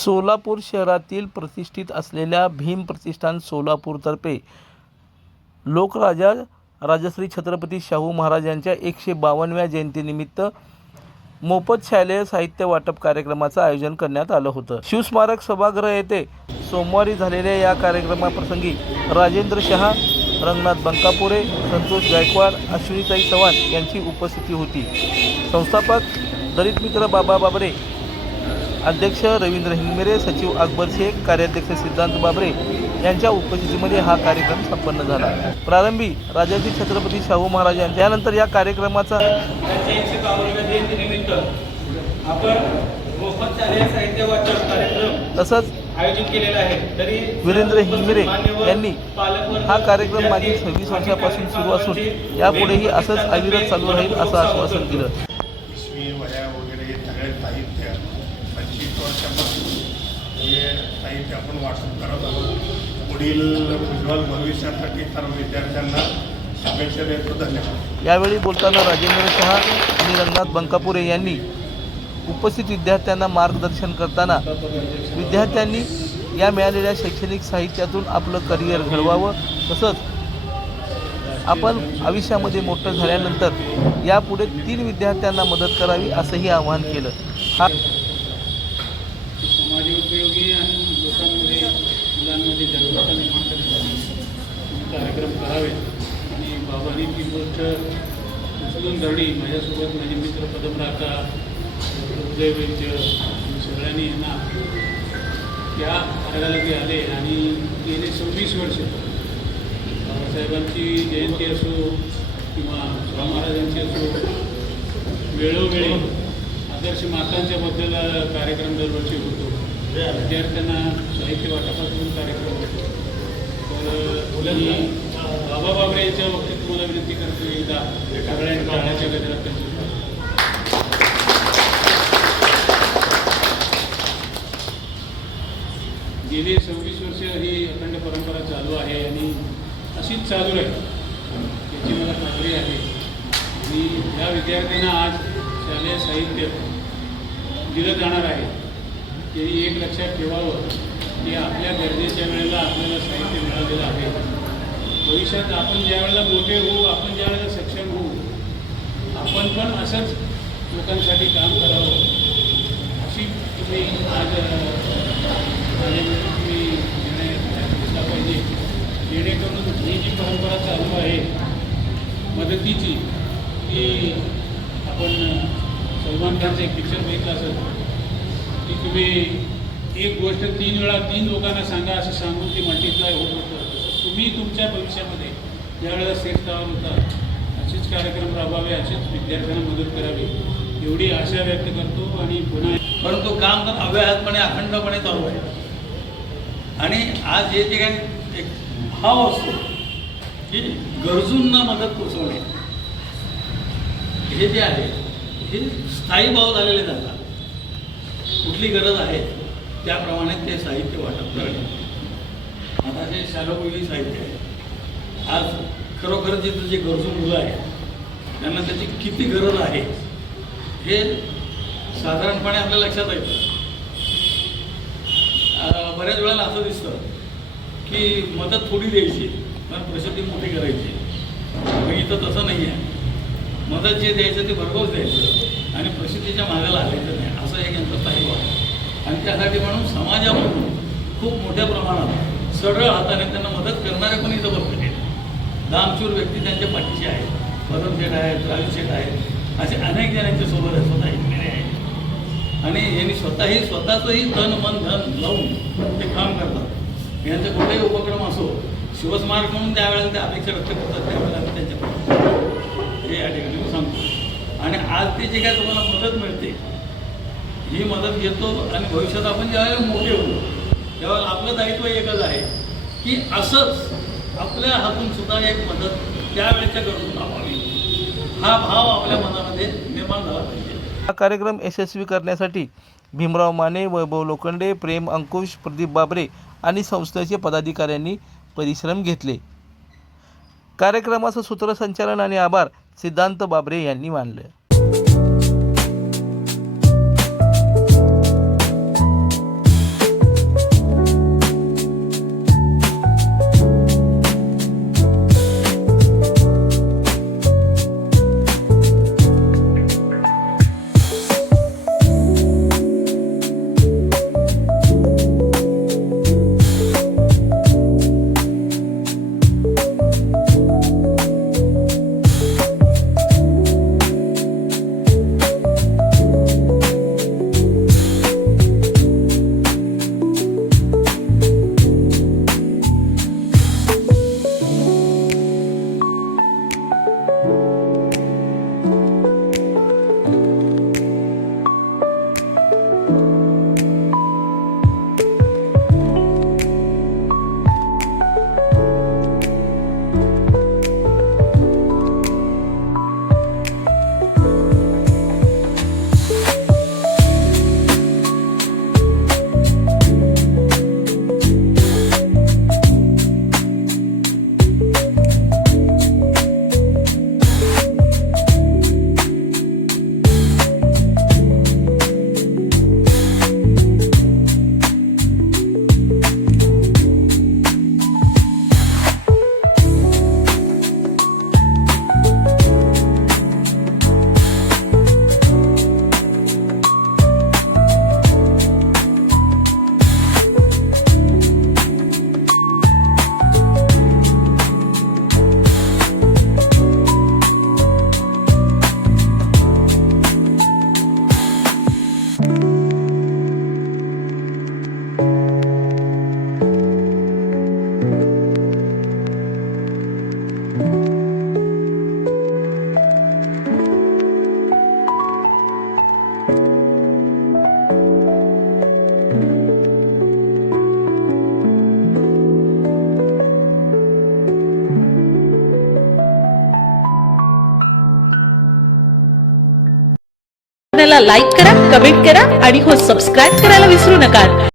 सोलापूर शहरातील प्रतिष्ठित असलेल्या भीम प्रतिष्ठान सोलापूरतर्फे लोकराजा राजश्री छत्रपती शाहू महाराज यांच्या 152व्या जयंतीनिमित्त मोफत शालेय साहित्य वाटप कार्यक्रमाचं आयोजन करण्यात आलं होतं। शिवस्मारक सभागृह येथे सोमवारी झालेल्या या कार्यक्रमाप्रसंगी राजेंद्र शहा, रंगनाथ बंकापुरे, संतोष गायकवाड, अश्विनीताई चव्हाण यांची उपस्थिती होती। संस्थापक दलित मित्र बाबा बाबरे, अध्यक्ष रवींद्र हिंगमिरे, सचिव अकबर शेख, कार्याध्यक्ष सिद्धांत बाबरे यांच्या उपस्थितीमध्ये हा कार्यक्रम संपन्न झाला। प्रारंभी राजश्री छत्रपती शाहू महाराज यांच्या यानंतर या कार्यक्रमाचा तसंच आयोजित केलेला आहे। तरी वीरेंद्र हिंगमिरे यांनी हा कार्यक्रम मागील 26 वर्षापासून सुरू असून यापुढेही असंच अविरत चालू राहील असं आश्वासन दिलं। वह्या वगैरे सगळे साहित्य 25 वर्षापासून हे साहित्य आपण वाटप करत आहोत। पुढील उज्ज्वल भविष्यासाठी सर्व विद्यार्थ्यांना शुभेच्छा देतो। धन्यवाद। यावेळी बोलताना राजेंद्र शहा आणि रंगनाथ बंकापुरे यांनी उपस्थित विद्यार्थ्यांना मार्गदर्शन करताना विद्यार्थ्यांनी या मिळालेल्या शैक्षणिक साहित्यातून आपलं करिअर घडवावं, तसंच आपण आयुष्यामध्ये मोठं झाल्यानंतर यापुढे 3 विद्यार्थ्यांना मदत करावी असंही आवाहन केलं। हा समाजोपयोगी आणि लोकांमध्ये मुलांमध्ये जागरूकता निर्माण करण्यासाठी कार्यक्रम करावे आणि बाबांनी ती गोष्ट उचलून धरली। माझ्यासोबत माझे मित्र पदमराका, उदय वैद्य सगळ्यांनी यांना त्या मार्गाला ते आले आणि गेले 26 वर्ष बाबासाहेबांची जयंती असो किंवा शाहू महाराजांची असो वेळोवेळी आदर्श मातांच्याबद्दल कार्यक्रम दरवर्षी होतो। विद्यार्थ्यांना साहित्य वाटपातून कार्यक्रम होतो। तर मी बाबा बाबरे यांच्या बाबतीत तुम्हाला विनंती करतो, एकदा सगळ्यांनी टाळ्याच्या गजरात त्यांची गेली 26 वर्ष ही अखंड परंपरा चालू आहे आणि अशीच चालू आहे याची मला खात्री आहे। आणि या विद्यार्थ्यांना आज शालेय साहित्य दिलं जाणार आहे। त्यांनी एक लक्षात ठेवावं की आपल्या गरजेच्या वेळेला आपल्याला साहित्य मिळालेलं आहे। भविष्यात आपण ज्या वेळेला मोठे होऊ, आपण ज्या वेळेला सक्षम होऊ, आपण पण असंच लोकांसाठी काम करावं अशी तुम्ही आज तुम्ही निर्णय घेतला पाहिजे, जेणेकरून ही जी परंपरा चालू आहे मदतीची, ती आपण सलमान खानचं एक पिक्चर बघितलं असेल की तुम्ही एक गोष्ट 3 वेळा 3 लोकांना सांगा असं सांगून ती मल्टिप्लाय होत होतं। तुम्ही तुमच्या भविष्यामध्ये ज्या वेळेला सेट तयार होता असेच कार्यक्रम राबवावे, असेच विद्यार्थ्यांना मदत करावी एवढी आशा व्यक्त करतो। आणि पुन्हा परंतु काम तर अव्याहतपणे अखंडपणे चालू आहे। आणि आज हे जे काही एक भाव असतो की गरजूंना मदत पोचवणे, हे जे आहे हे स्थायी भाव झालेले जातात। कुठली गरज आहे त्याप्रमाणे ते साहित्य वाटप करणे। आता हे शालोपयोगी साहित्य आहे। आज खरोखर जे गरजू मुलं आहेत त्यांना त्याची किती गरज आहे हे साधारणपणे आपल्या लक्षात येतं। बऱ्याच वेळेला असं दिसतं की मदत थोडी द्यायची पण प्रसिद्धी मोठी करायची, पण इथं तसं नाही आहे। मदत जे द्यायचं ते भरघोस द्यायचं आणि प्रसिद्धीच्या मागाला आलायचं नाही, असं एक यांचं स्थायी आहे। आणि त्यासाठी म्हणून समाजामधून खूप मोठ्या प्रमाणात सरळ हाताने त्यांना मदत करणारे पण इथं भरपूर आहेत। दामचूर व्यक्ती त्यांच्या पाठीशी आहेत, पदम शेठ आहेत, राजू शेठ आहेत, असे अनेक जण यांच्यासोबत आहे, स्वतः ऐकलेले आहेत। आणि यांनी स्वतःचंही तन मन धन लावून ते काम करतात। यांचा कुठेही उपक्रम असो, शिवस्मारक म्हणून त्यावेळेला ते अपेक्षा व्यक्त करतात, त्यावेळेला आम्ही त्यांच्या हे या ठिकाणी मी सांगतो। आणि आज ते जे काय तुम्हाला मदत मिळते ही मदत घेतो आणि भविष्यात आपण ज्यावेळेला मोठे होतो त्यावेळेला आपलं दायित्व एकच आहे की असंच आपल्या हातून सुद्धा एक मदत त्यावेळेच्या गरजूंना व्हावी, हा भाव आपल्या मनामध्ये निर्माण झाला पाहिजे। हा कार्यक्रम यशस्वी करण्यासाठी भीमराव माने, वैभव लोखंडे, प्रेम अंकुश, प्रदीप बाबरे आणि संस्थेचे पदाधिकाऱ्यांनी परिश्रम घेतले। कार्यक्रमाचं सूत्रसंचालन आणि आभार सिद्धांत बाबरे यांनी मानले। चॅनलला लाईक करा, कमेंट करा आणि हो सबस्क्राईब करायला विसरू नका.